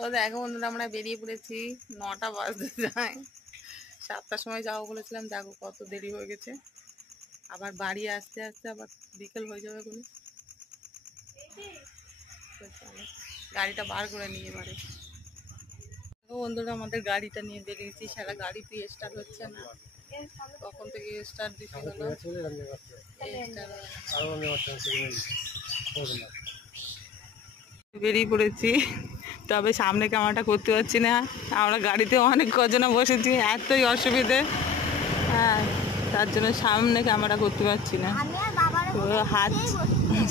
তো দেখো বন্ধুরা, আমরা বেরিয়ে পড়েছি, 9টা বাজতে যায়। 7টার সময় যাবো বলেছিলাম, দেখো কত দেরি হয়ে গেছে। আবার বাড়ি আসতে আসতে আবার বিকেল হয়ে যাবে বলে গাড়িটা বার করে নিয়ে এবারে। বন্ধুরা, আমাদের গাড়িটা নিয়ে বেরিয়েছি, সারা গাড়িতে স্টার্ট হচ্ছে না। কখন থেকে স্টার্ট দিতে হলো, বেরিয়ে পড়েছি। তবে সামনে ক্যামেরাটা করতে পারছি না, আমরা গাড়িতে অনেক কজনা বসেছি, এতই অসুবিধে। হ্যাঁ, তার জন্য সামনে ক্যামেরা করতে পারছি না, তো হাত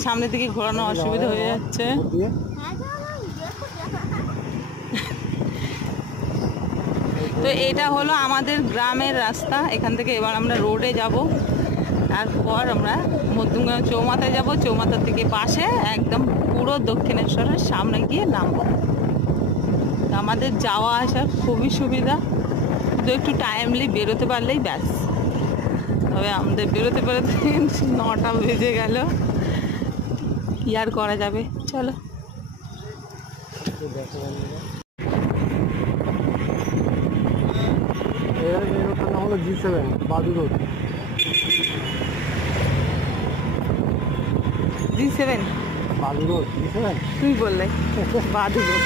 সামনে থেকে ঘোরানো অসুবিধা হয়ে যাচ্ছে। তো এটা হলো আমাদের গ্রামের রাস্তা, এখান থেকে এবার আমরা রোডে যাব, তারপর আমরা মধ্যমগ্রাম চৌমাথায় যাব, চৌমাথার থেকে পাশে একদম পুরো দক্ষিণেশ্বরের সামনে গিয়ে নামবো। তো আমাদের যাওয়া আসা খুবই সুবিধা, শুধু একটু টাইমলি বেরোতে পারলেই ব্যাস। তবে আমাদের বেরোতে বেরোতে 9টা বেজে গেল, কি আর করা যাবে, চলো। G7 বাদু road. G7 বাদু road, G7 তুই বললে বাদু রোড।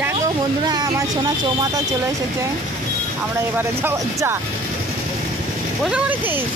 দেখো বন্ধুরা, আমার সোনা চৌমাথা চলে এসেছে, আমরা এবারে যাবো। যা বসে পড়েছিস?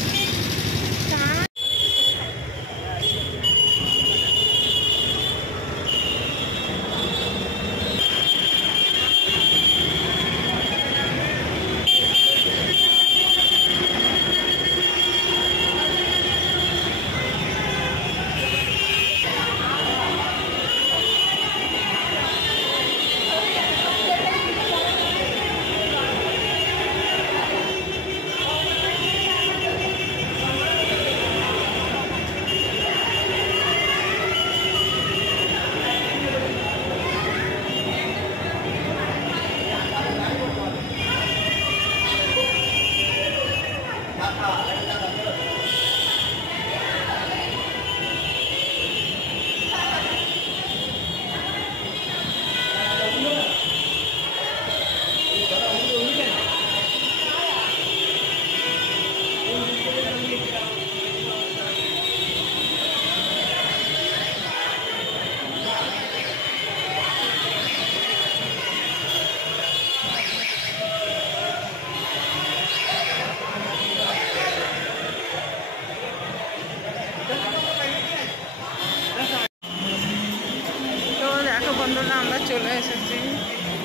বন্ধুরা, আমরা চলে এসেছি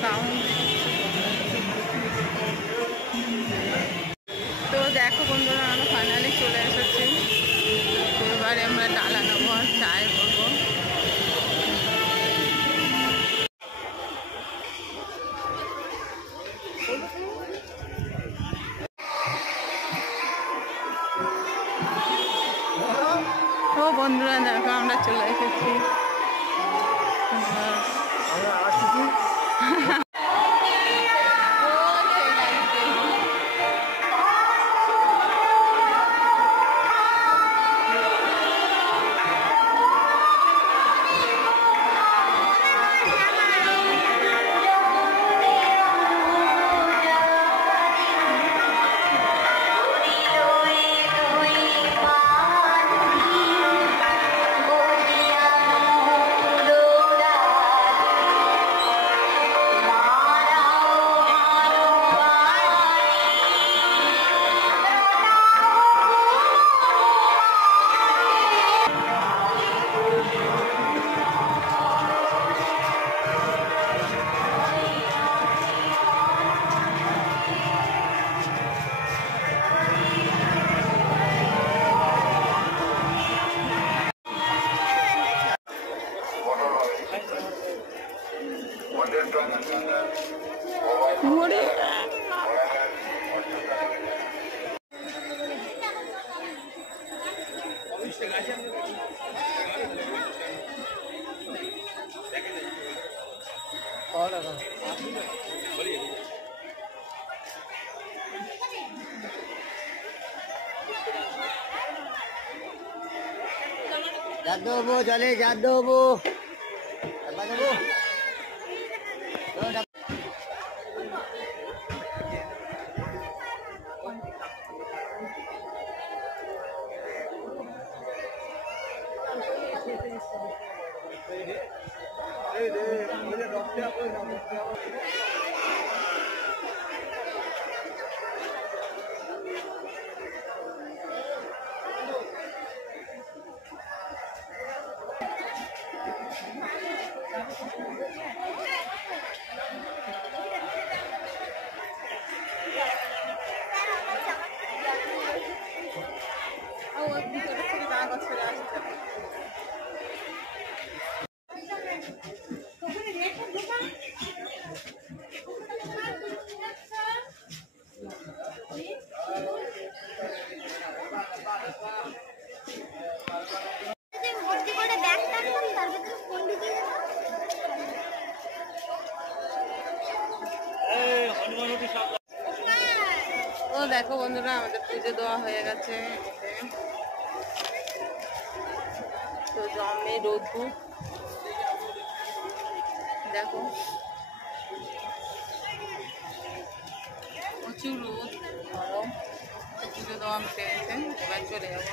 টাউন। তো দেখো বন্ধুরা, আমরা ফাইনালি চলে এসেছি। তো এবারে আমরা ডালা নেবো আর চায় করবো। তো বন্ধুরা দেখো, আমরা চলে এসেছি। দেবো জলে জাত দেবো দেবো। ও দেখো বন্ধুরা, আমাদের পুজো দেওয়া হয়ে গেছে। তো জমে রোদ্দুর দেখো, প্রচুর রোদ গরম। পুজো দেওয়া মিটে গেছে, এবার চলে যাবো।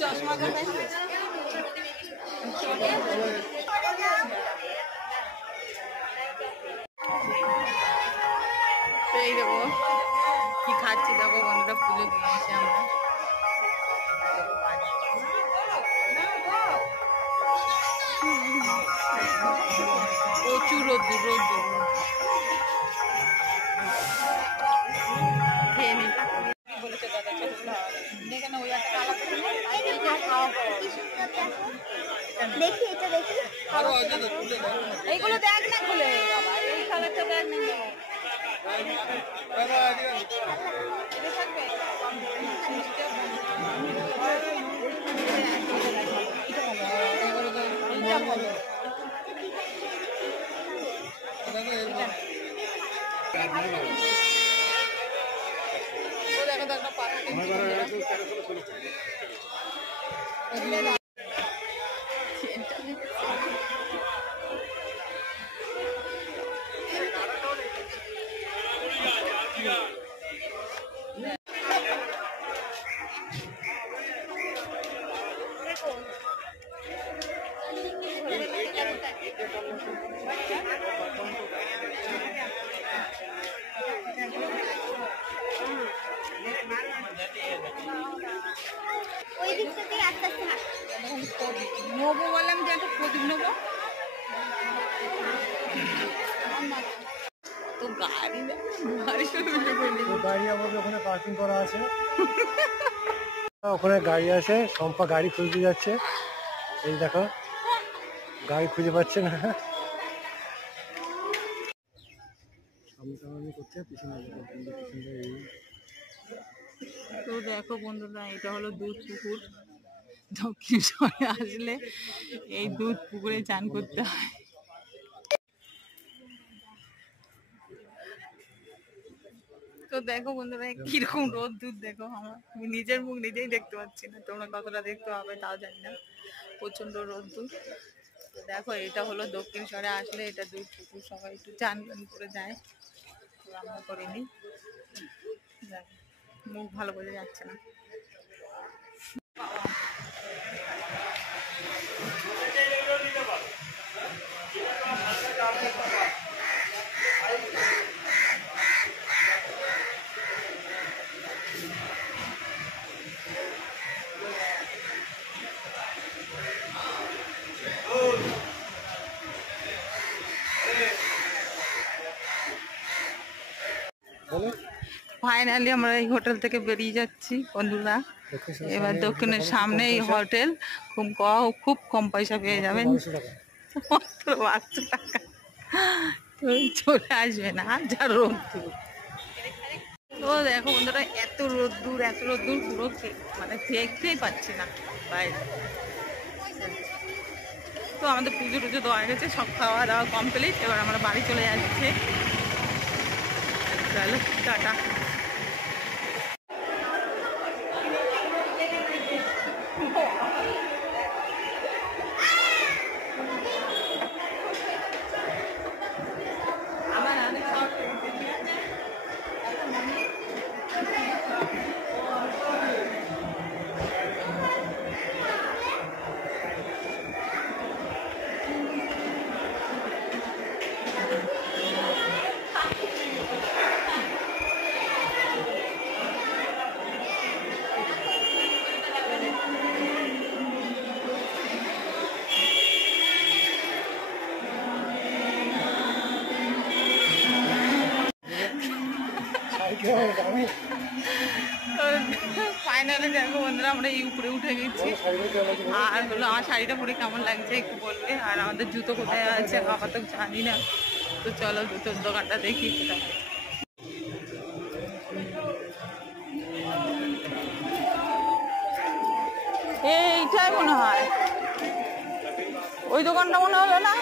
চশমা এই দেবো কি খাচ্ছি দেখো বন্ধুরা, পুজো দিয়েছি আমরা। প্রচুর রোদ্দুর রোদ্দুর খেয়ে নি বলেছে দাদা দেখে না ওই একটা দেখি এটা দেখি এইগুলো দেখ না খুলে, এই কালারটা দেখ না দেখো একটা পাতা ওই দিক থেকে আস্তে আস্তে নেবো, বললাম যে একটা প্রদীপ নেবো। তো গাড়ি গাড়ি আমাদের ওখানে পার্কিং করা আছে। ওখানে গাড়ি আছে, সম্পা গাড়ি খুঁজতে যাচ্ছে। এই দেখো গাড়ি খুঁজে পাচ্ছে না। তো দেখো বন্ধুরা, এটা হলো দুধ পুকুর। দক্ষিণেশ্বরে আসলে এই দুধ পুকুরে চান করতে হয়। তো দেখো বন্ধুরা কিরকম রোদ দুধ দেখো, আমার নিজের মুখ নিজেই দেখতে পাচ্ছি না, তোমরা কতটা দেখতে পাবে তাও জানি না, প্রচন্ড রোদ দুধ। তো দেখো এটা হলো দক্ষিণেশ্বরে আসলে এটা দুধ পুকুর, সবাই একটু চান করে যায়, তো আমরা করিনি, মুখ ভালো বোঝা যাচ্ছে না। ফাইনালি আমরা এই হোটেল থেকে বেরিয়ে যাচ্ছি বন্ধুরা। এবার দক্ষিণের সামনে এই হোটেল, খুব কম পয়সা পেয়ে যাবেন, 1200 টাকা। তো চলে আসবে না, যা রোদ্দুর। তো দেখো বন্ধুরা, এত রোদ্দুর পুরো মানে দেখতেই পাচ্ছি না বাইরে। তো আমাদের পুজো টুজো দেওয়া গেছে, সব খাওয়া দাওয়া কমপ্লিট। এবার আমরা বাড়ি চলে যাচ্ছি। চলো টাটা। ফাইনালি দেখো বন্ধুরা, আমরা এই উপরে উঠে গেছি। আর হলো আমার শাড়িটা পরে কেমন লাগছে একটু বলবে। আর আমাদের জুতো কোথায় আছে আপাতত জানি না। তো চলো জুতোর দোকানটা দেখি কোথায়। এইটাই মনে হয়, ওই দোকানটা মনে হলো না?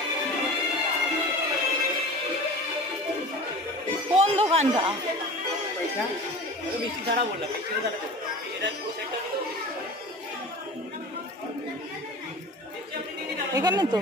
কোন দোকানটা? এখানে তো